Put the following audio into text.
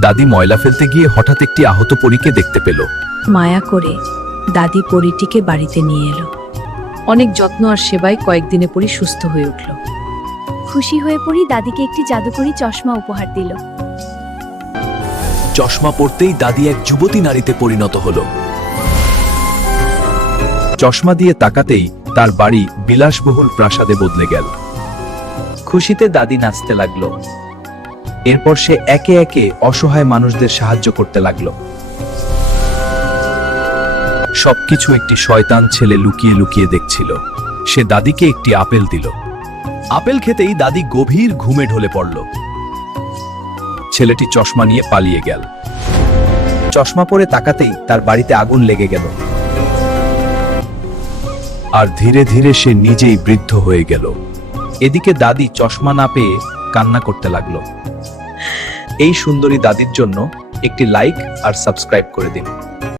দাদি ময়লা ফেলতে গিয়ে হঠাৎ একটি আহত পরীকে দেখতে পেল। মায়া করে দাদি পরীটিকে বাড়িতে নিয়ে এলো। অনেক যত্ন আর সেবায় কয়েকদিনে পরী সুস্থ হয়ে উঠল। খুশি হয়ে পড়ি দাদিকে একটি জাদুকরি চশমা উপহার দিল। চশমা পরতেই দাদি এক যুবতী নারীতে পরিণত হল। চশমা দিয়ে তাকাতেই তার বাড়ি বিলাসবহুল প্রাসাদে বদলে গেল। খুশিতে দাদি নাচতে লাগলো। এরপর সে একে একে অসহায় মানুষদের সাহায্য করতে লাগলো। সবকিছু একটি শয়তান ছেলে লুকিয়ে লুকিয়ে দেখছিল। সে দাদিকে একটি আপেল দিল। আপেল খেতেই দাদি গভীর ঘুমে ঢলে পড়ল। ছেলেটি চশমা নিয়ে পালিয়ে গেল। চশমা পরে তাকাতেই তার বাড়িতে আগুন লেগে গেল। আর ধীরে ধীরে সে নিজেই বৃদ্ধ হয়ে গেল। এদিকে দাদি চশমা না পেয়ে কান্না করতে লাগলো। এই সুন্দরী দাদির জন্য একটি লাইক আর সাবস্ক্রাইব করে দিন।